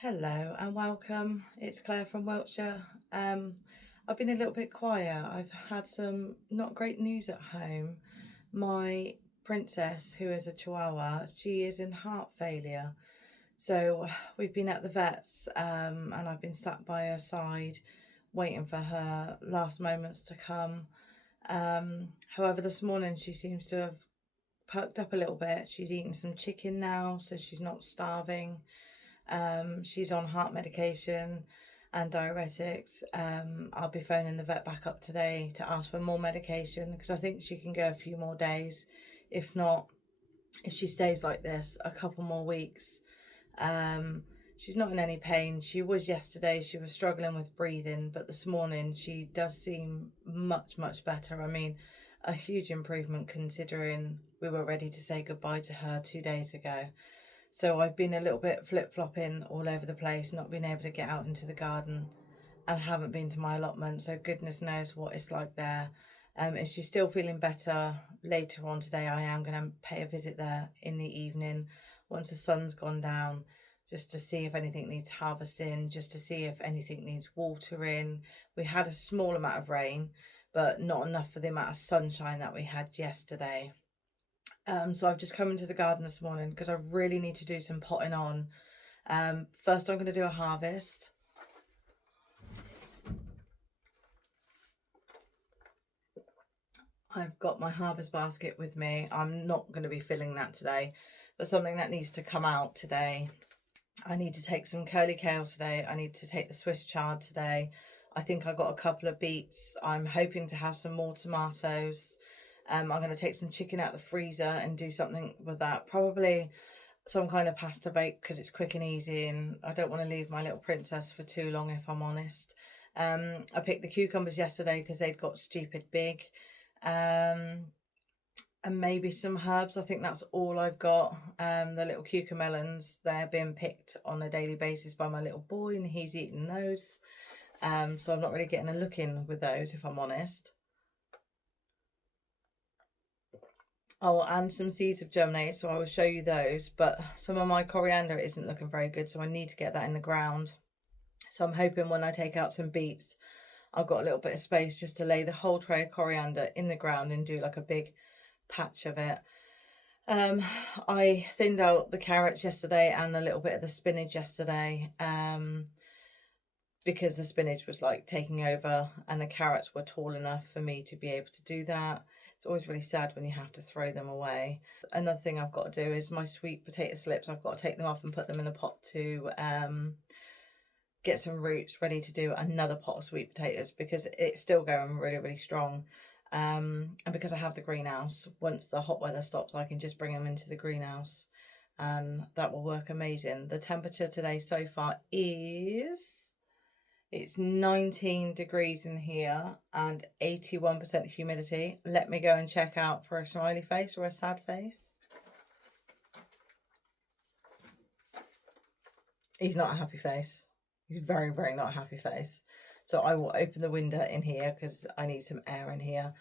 Hello and welcome. It's Claire from Wiltshire. I've been a little bit quiet. I've had some not great news at home. My princess, who is a Chihuahua, she is in heart failure. So we've been at the vets and I've been sat by her side waiting for her last moments to come. However, this morning she seems to have perked up a little bit. She's eating some chicken now, so she's not starving. She's on heart medication and diuretics. I'll be phoning the vet back up today to ask for more medication because I think she can go a few more days. If not, if she stays like this a couple more weeks, she's not in any pain. She was yesterday, she was struggling with breathing, but this morning she does seem much better. I mean, a huge improvement considering we were ready to say goodbye to her 2 days ago. So I've been a little bit flip-flopping all over the place, not been able to get out into the garden and haven't been to my allotment. So goodness knows what it's like there. If she's still feeling better later on today, I am going to pay a visit there in the evening once the sun's gone down, just to see if anything needs harvesting, just to see if anything needs watering. We had a small amount of rain, but not enough for the amount of sunshine that we had yesterday. So I've just come into the garden this morning because I really need to do some potting on. First I'm going to do a harvest. I've got my harvest basket with me. I'm not going to be filling that today, but something that needs to come out today. I need to take some curly kale today. I need to take the Swiss chard today. I think I got a couple of beets. I'm hoping to have some more tomatoes. I'm going to take some chicken out of the freezer and do something with that. Probably some kind of pasta bake because it's quick and easy, and I don't want to leave my little princess for too long, if I'm honest. I picked the cucumbers yesterday because they'd got stupid big. And maybe some herbs. I think that's all I've got. The little cucamelons, they're being picked on a daily basis by my little boy, and he's eating those. So I'm not really getting a look in with those, if I'm honest. Oh, and some seeds have germinated, so I will show you those. But some of my coriander isn't looking very good, so I need to get that in the ground. So I'm hoping when I take out some beets, I've got a little bit of space just to lay the whole tray of coriander in the ground and do like a big patch of it. I thinned out the carrots yesterday and a little bit of the spinach yesterday because the spinach was like taking over and the carrots were tall enough for me to be able to do that. It's always really sad when you have to throw them away. Another thing I've got to do is my sweet potato slips. I've got to take them off and put them in a pot to get some roots ready to do another pot of sweet potatoes because it's still going really strong. And because I have the greenhouse, once the hot weather stops, I can just bring them into the greenhouse and that will work amazing. The temperature today so far is... It's 19 degrees in here and 81% humidity. Let me go and check out for a smiley face or a sad face. He's not a happy face. He's very not a happy face. So I will open the window in here because I need some air in here.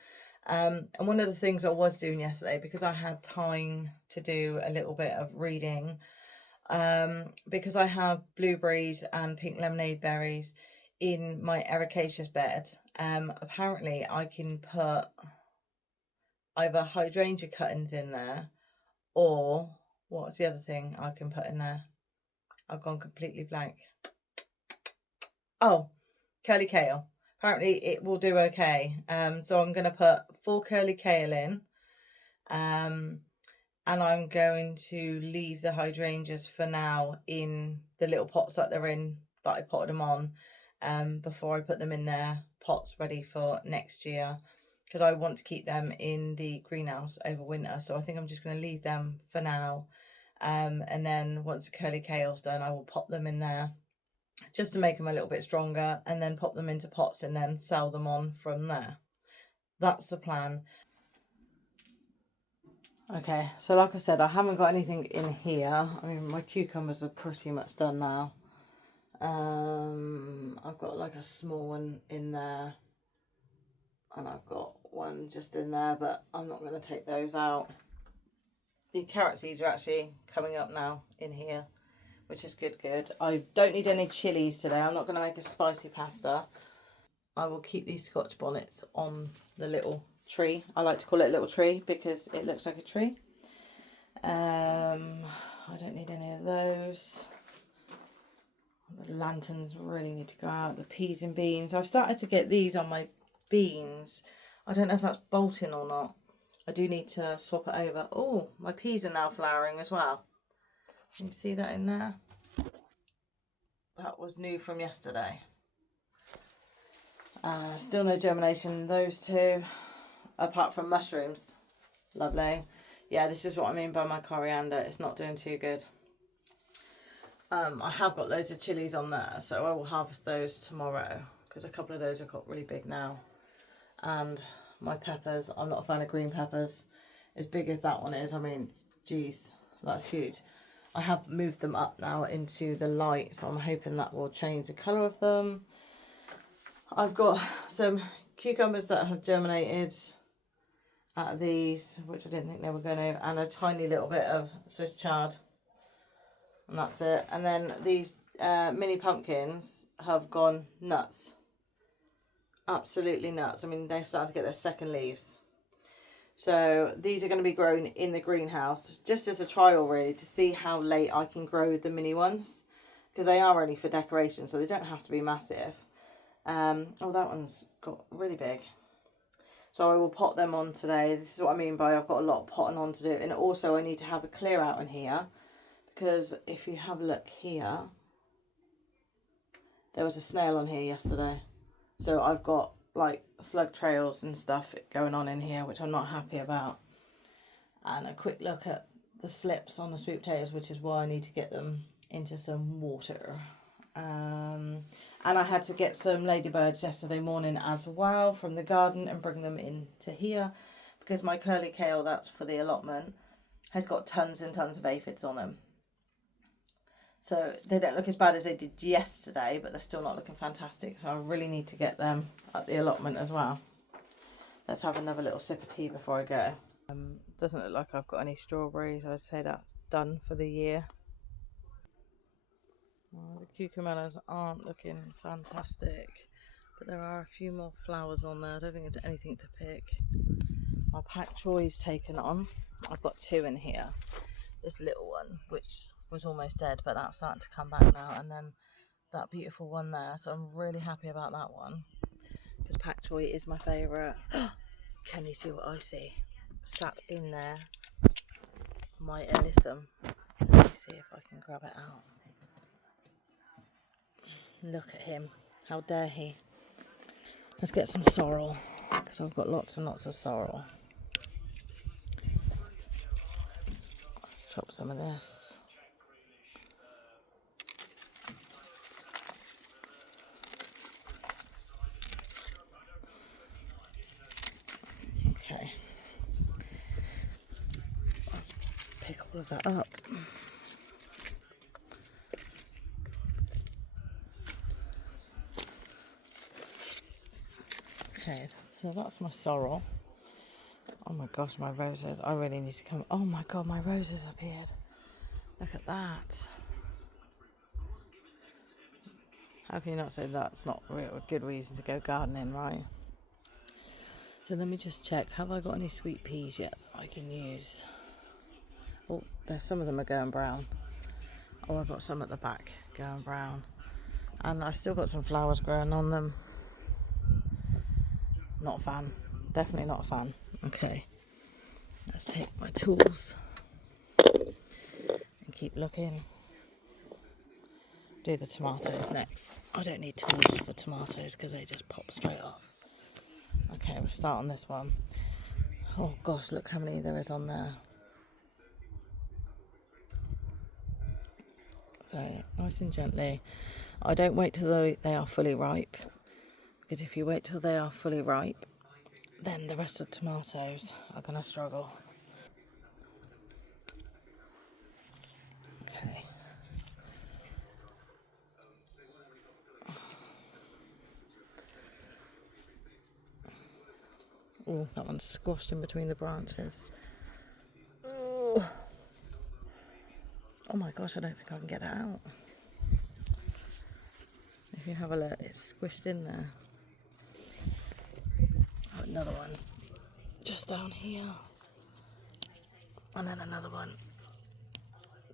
And one of the things I was doing yesterday, because I had time to do a little bit of reading, because I have blueberries and pink lemonade berries in my ericaceous bed, apparently I can put either hydrangea cuttings in there or what's the other thing I can put in there? I've gone completely blank. Oh, curly kale. Apparently it will do okay. So I'm going to put 4 curly kale in, and I'm going to leave the hydrangeas for now in the little pots that they're in, that I potted them on, before I put them in their pots ready for next year, because I want to keep them in the greenhouse over winter. So I think I'm just going to leave them for now, and then once the curly kale's done, I will pop them in there just to make them a little bit stronger, and then pop them into pots and then sell them on from there. That's the plan. Okay, so like I said, I haven't got anything in here. I mean, my cucumbers are pretty much done now. I've got like a small one in there, and I've got one just in there, but I'm not going to take those out. The carrot seeds are actually coming up now in here, which is good. I don't need any chilies today. I'm not going to make a spicy pasta. I will keep these Scotch bonnets on the little tree. I like to call it a little tree because it looks like a tree. I don't need any of those. The lanterns really need to go out. The peas and beans. I've started to get these on my beans. I don't know if that's bolting or not. I do need to swap it over. Oh, my peas are now flowering as well. Can you see that in there? That was new from yesterday. Still no germination in those two, apart from mushrooms. Lovely. Yeah, this is what I mean by my coriander. It's not doing too good. I have got loads of chilies on there, so I will harvest those tomorrow because a couple of those have got really big now. And my peppers, I'm not a fan of green peppers. As big as that one is, I mean, geez, that's huge. I have moved them up now into the light, so I'm hoping that will change the colour of them. I've got some cucumbers that have germinated out of these, which I didn't think they were going to, and a tiny little bit of Swiss chard. And that's it. And then these mini pumpkins have gone nuts. Absolutely nuts. I mean, they're starting to get their second leaves. So these are going to be grown in the greenhouse, just as a trial really, to see how late I can grow the mini ones. Because they are only for decoration, so they don't have to be massive. Oh, that one's got really big. So I will pot them on today. This is what I mean by I've got a lot of potting on to do. And also I need to have a clear out in here. Because if you have a look here, there was a snail on here yesterday. So I've got like slug trails and stuff going on in here, which I'm not happy about. And a quick look at the slips on the sweet potatoes, which is why I need to get them into some water. And I had to get some ladybirds yesterday morning as well from the garden and bring them into here. Because my curly kale, that's for the allotment, has got tons and tons of aphids on them. So they don't look as bad as they did yesterday, but they're still not looking fantastic. So I really need to get them at the allotment as well. Let's have another little sip of tea before I go. Doesn't look like I've got any strawberries. I'd say that's done for the year. Oh, the cucumbers aren't looking fantastic, but there are a few more flowers on there. I don't think it's anything to pick. My pak choi's taken on. I've got two in here. This little one, which was almost dead, but that's starting to come back now, and then that beautiful one there. So I'm really happy about that one because pak choi is my favourite. Can you see what I see? Sat in there, my Alyssum. Let me see if I can grab it out. Look at him. How dare he? Let's get some sorrel because I've got lots and lots of sorrel. Let's chop some of this. Okay. Let's pick all of that up. Okay, so that's my sorrel. Oh my gosh, my roses. I really need to come. Oh my god, my roses appeared. Look at that. How can you not say that's not a good reason to go gardening, right? So let me just check. Have I got any sweet peas yet that I can use? Oh, there's some of them are going brown. Oh, I've got some at the back going brown. And I've still got some flowers growing on them. Not a fan. Definitely not a fan. Okay. Let's take my tools and keep looking. Do the tomatoes next. I don't need tools for tomatoes because they just pop straight off. Okay, we'll start on this one. Oh gosh, look how many there is on there. So, nice and gently. I don't wait till they are fully ripe, because if you wait till they are fully ripe, then the rest of the tomatoes are going to struggle. Okay. Oh, that one's squashed in between the branches. Oh Oh my gosh, I don't think I can get it out. If you have a look, it's squished in there. Oh, another one just down here. And then another one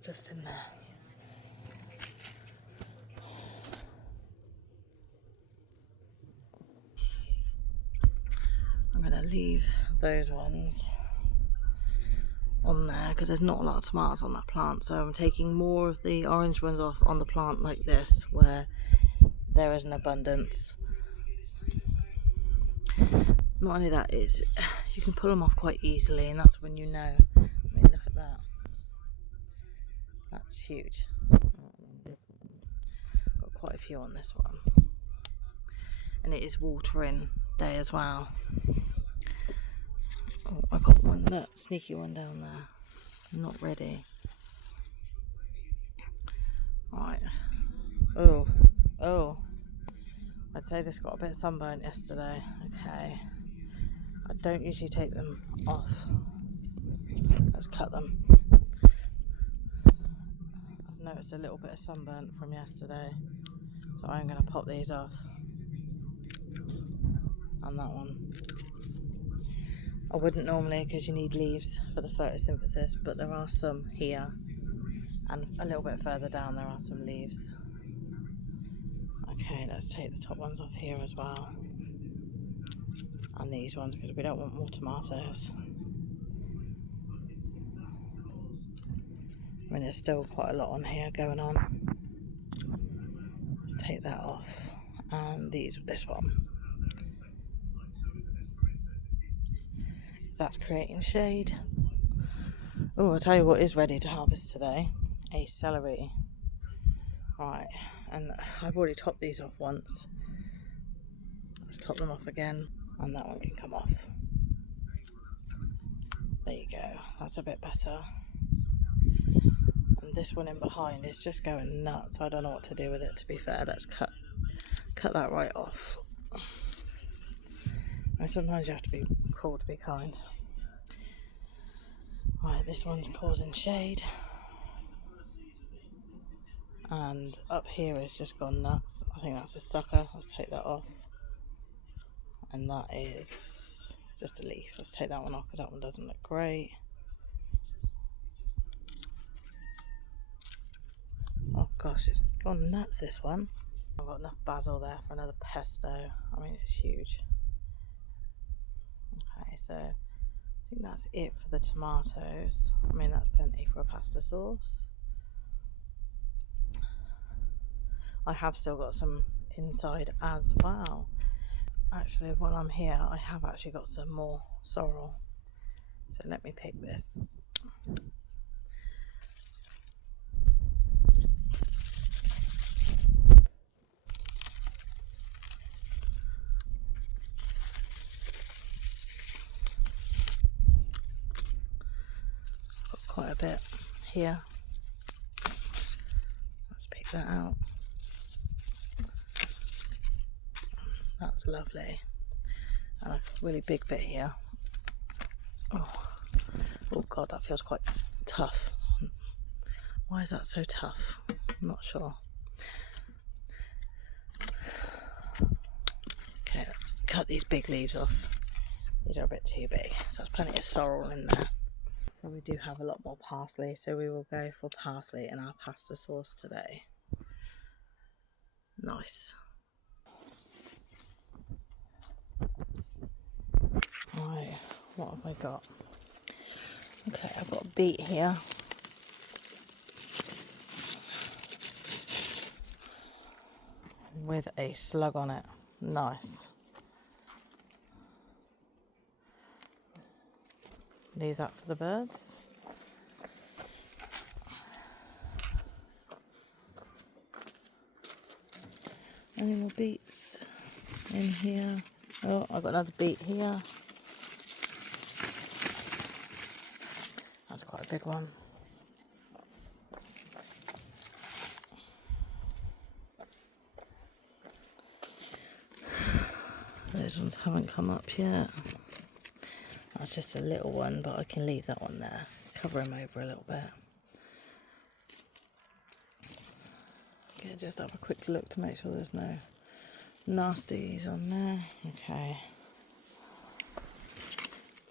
just in there. I'm going to leave those ones on there because there's not a lot of tomatoes on that plant, so I'm taking more of the orange ones off on the plant like this where there is an abundance. Not only that, is you can pull them off quite easily, and that's when you know. I mean, look at that. That's huge. Got quite a few on this one, and it is watering day as well. Oh, I got one, look, sneaky one down there. Not ready. Right. Oh. I'd say this got a bit of sunburnt yesterday. Okay. I don't usually take them off. Let's cut them. I've noticed a little bit of sunburnt from yesterday, so I'm going to pop these off. And that one. I wouldn't normally because you need leaves for the photosynthesis, but there are some here, and a little bit further down there are some leaves. Okay, let's take the top ones off here as well, and these ones because we don't want more tomatoes. I mean, there's still quite a lot on here going on. Let's take that off, and this one. That's creating shade. Oh, I'll tell you what is ready to harvest today. A celery. Right, and I've already topped these off once. Let's top them off again, and that one can come off. There you go, that's a bit better. And this one in behind is just going nuts. I don't know what to do with it, to be fair. Let's cut that right off. And sometimes you have to be cruel to be kind. Right, this one's causing shade. And up here is just gone nuts. I think that's a sucker. Let's take that off. And that is just a leaf. Let's take that one off because that one doesn't look great. Oh gosh, it's gone nuts, this one. I've got enough basil there for another pesto. I mean, it's huge. Okay, so I think that's it for the tomatoes. I mean, that's plenty for a pasta sauce. I have still got some inside as well. Actually, while I'm here, I have actually got some more sorrel. So let me pick this. Got quite a bit here. Let's pick that out. That's lovely. And a really big bit here. Oh god, that feels quite tough. Why is that so tough? I'm not sure. Okay, let's cut these big leaves off. These are a bit too big. So there's plenty of sorrel in there. So we do have a lot more parsley, so we will go for parsley in our pasta sauce today. Nice. Right, what have I got? Okay, I've got a beet here. With a slug on it. Nice. Leave that for the birds. Any more beets in here? Oh, I've got another beet here. That's quite a big one. Those ones haven't come up yet. That's just a little one, but I can leave that one there. Let's cover him over a little bit. Okay, just have a quick look to make sure there's no nasties on there. Okay.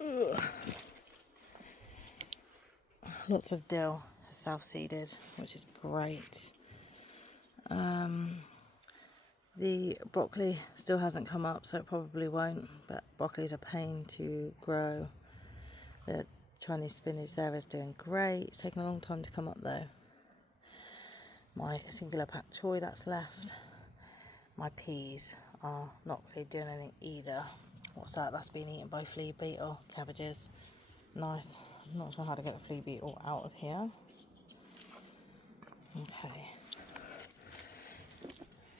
Ugh. Lots of dill self-seeded, which is great. The broccoli still hasn't come up, so it probably won't, but broccoli's a pain to grow. The Chinese spinach there is doing great. It's taken a long time to come up though. My singular pak choy that's left. My peas are not really doing anything either. What's that? That's been eaten by flea beetle. Cabbages. Nice. I'm not sure how to get the flea beetle out of here. Okay.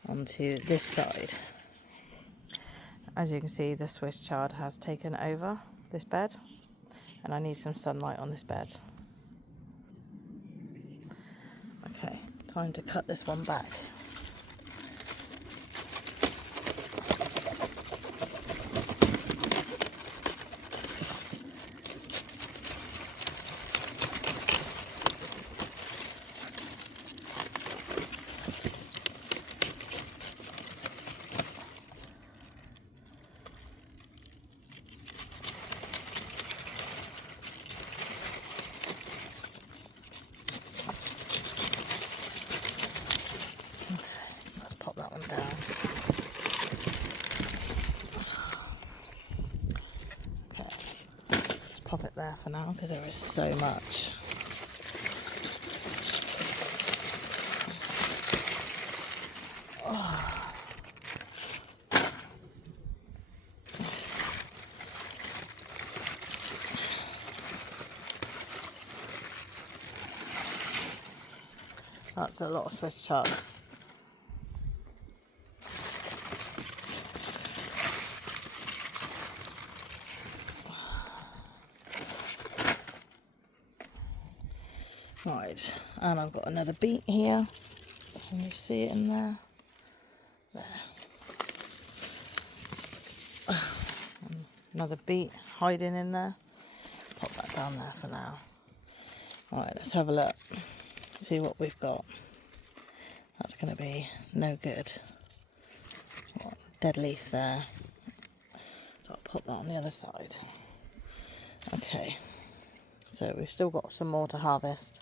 Onto this side. As you can see, the Swiss chard has taken over this bed, and I need some sunlight on this bed. Okay, time to cut this one back. That one down. Okay, just pop it there for now because there is so much. Oh. That's a lot of Swiss chard. Right, and I've got another beet here. Can you see it in there? There. Another beet hiding in there. Pop that down there for now. Right, let's have a look. See what we've got. That's going to be no good. Dead leaf there. So I'll put that on the other side. Okay. So we've still got some more to harvest.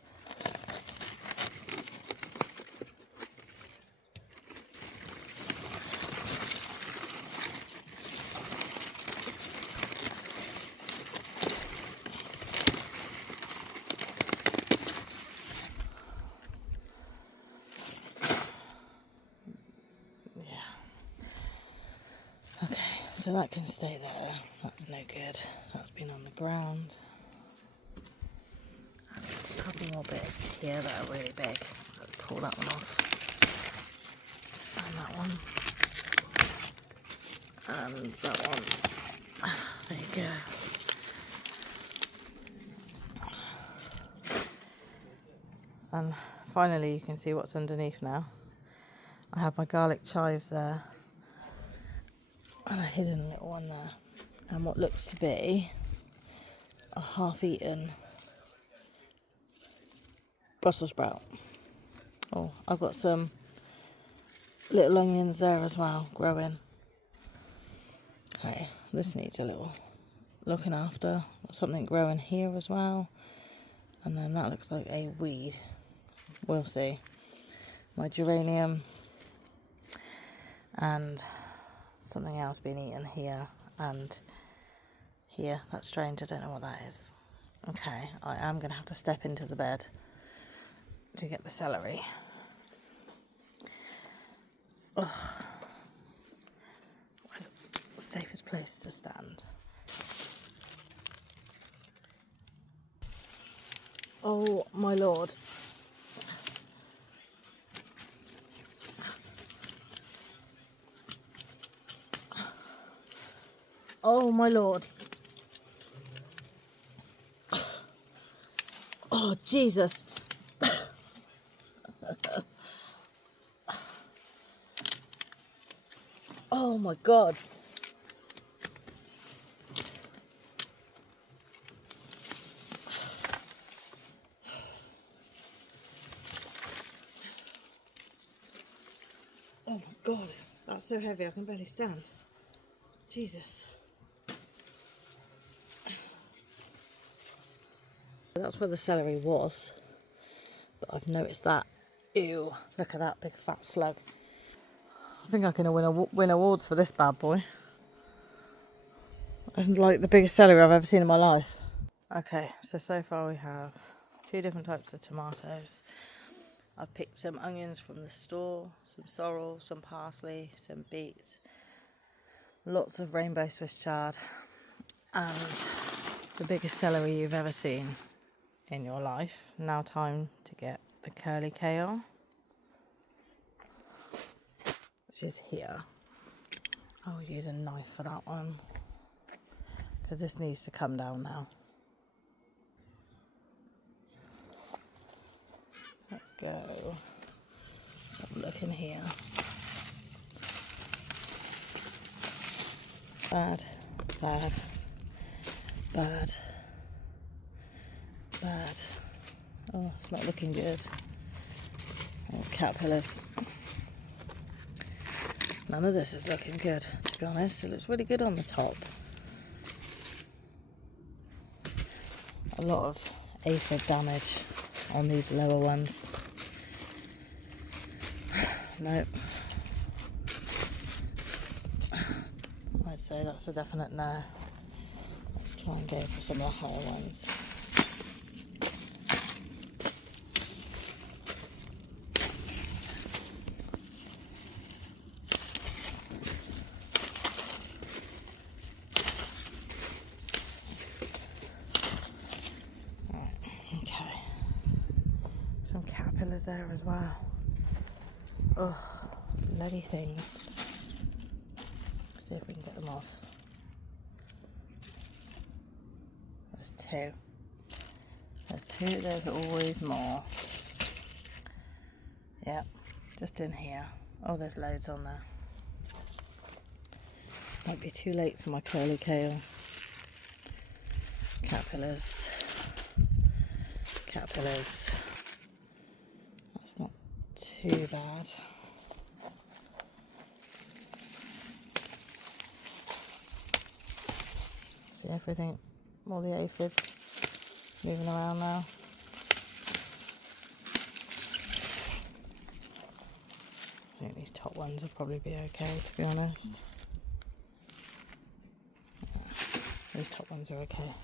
Okay, so that can stay there. That's no good. That's been on the ground. And a couple more bits here that are really big. Let's pull that one off. And that one. And that one. There you go. And finally you can see what's underneath now. I have my garlic chives there. And a hidden little one there. And what looks to be a half-eaten Brussels sprout. Oh, I've got some little onions there as well, growing. Okay, this needs a little looking after. Got something growing here as well. And then that looks like a weed. We'll see. My geranium. And something else being eaten here and here. That's strange, I don't know what that is. Okay, I am going to have to step into the bed to get the celery. Ugh. Where's the safest place to stand? Oh my lord. Oh my lord. Oh Jesus. Oh my God. God, that's so heavy I can barely stand. Jesus. That's where the celery was, but I've noticed that. Ew, look at that big fat slug. I think I can win awards for this bad boy. It's like the biggest celery I've ever seen in my life. Okay, so far we have 2 different types of tomatoes. I've picked some onions from the store, some sorrel, some parsley, some beets, lots of rainbow Swiss chard, and the biggest celery you've ever seen in your life. Now time to get the curly kale, which is here. I would use a knife for that one, because this needs to come down now. Let's go. Let's have a look in here. Bad, bad, bad, bad. Oh, it's not looking good. Oh, caterpillars. None of this is looking good, to be honest. It looks really good on the top. A lot of aphid damage on these lower ones. Nope. I'd say that's a definite no. Let's try and go for some of the higher ones. Okay, some caterpillars there as well. Ugh, bloody things. Let's see if we can get them off. There's 2. There's 2, there's always more. Yep, just in here. Oh, there's loads on there. Might be too late for my curly kale. Caterpillars. Caterpillars. That's not too bad. See everything, all the aphids moving around now. I think these top ones will probably be okay, to be honest. These top ones are okay.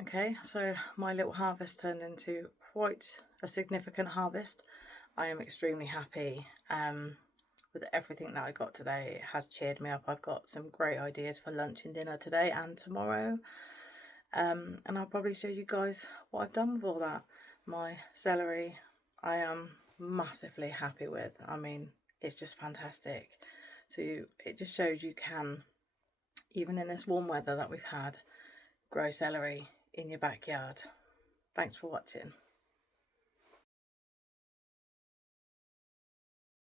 Okay, so my little harvest turned into quite a significant harvest. I am extremely happy with everything that I got today. It has cheered me up. I've got some great ideas for lunch and dinner today and tomorrow. And I'll probably show you guys what I've done with all that. My celery, I am massively happy with. I mean, it's just fantastic. So it just shows you can, even in this warm weather that we've had, grow celery in your backyard. Thanks for watching.